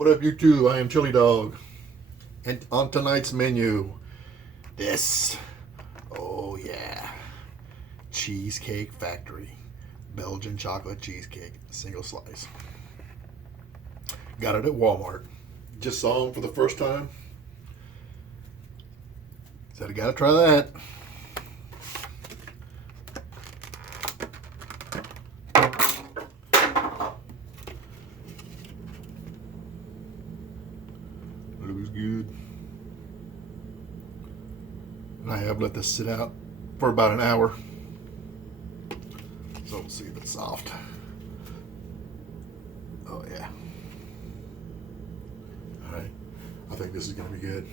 What up, YouTube? I am Chili Dog. And on tonight's menu, this, oh yeah, Cheesecake Factory. Belgian chocolate cheesecake, single slice. Got it at Walmart. Just saw them for the first time. Said I gotta try that. Looks good. And I have let this sit out for about an hour. So we'll see if it's soft. Oh yeah. Alright. I think this is gonna be good.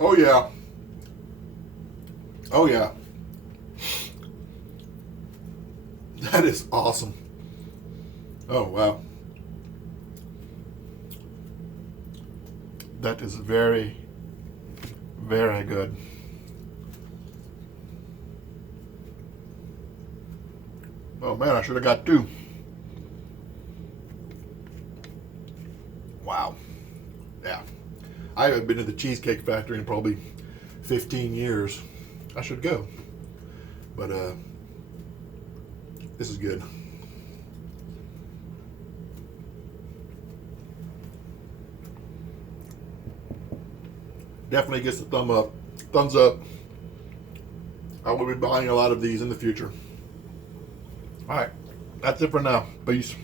Oh yeah. Oh yeah. That is awesome. Oh wow. That is very, very good. Oh man, I should have got two. Wow. Yeah. I haven't been to the Cheesecake Factory in probably 15 years. I should go. But this is good. Definitely gets a thumbs up. I will be buying a lot of these in the future. All right, that's it for now. Peace.